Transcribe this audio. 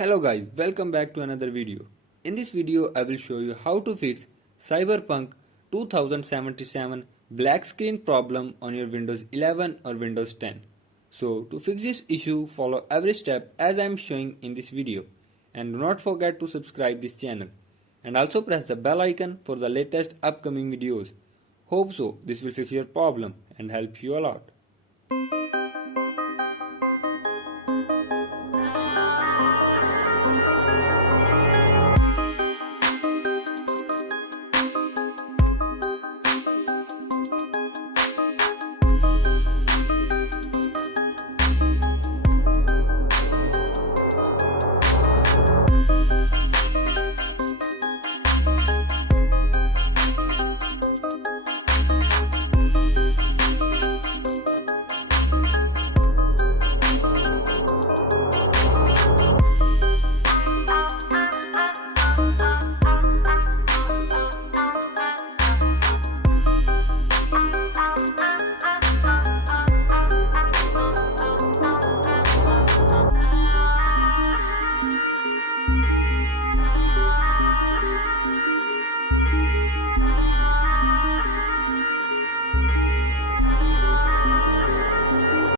Hello guys, welcome back to another video. In this video I will show you how to fix Cyberpunk 2077 black screen problem on your Windows 11 or Windows 10. So to fix this issue, follow every step as I am showing in this video, and do not forget to subscribe this channel and also press the bell icon for the latest upcoming videos. Hope so this will fix your problem and help you a lot.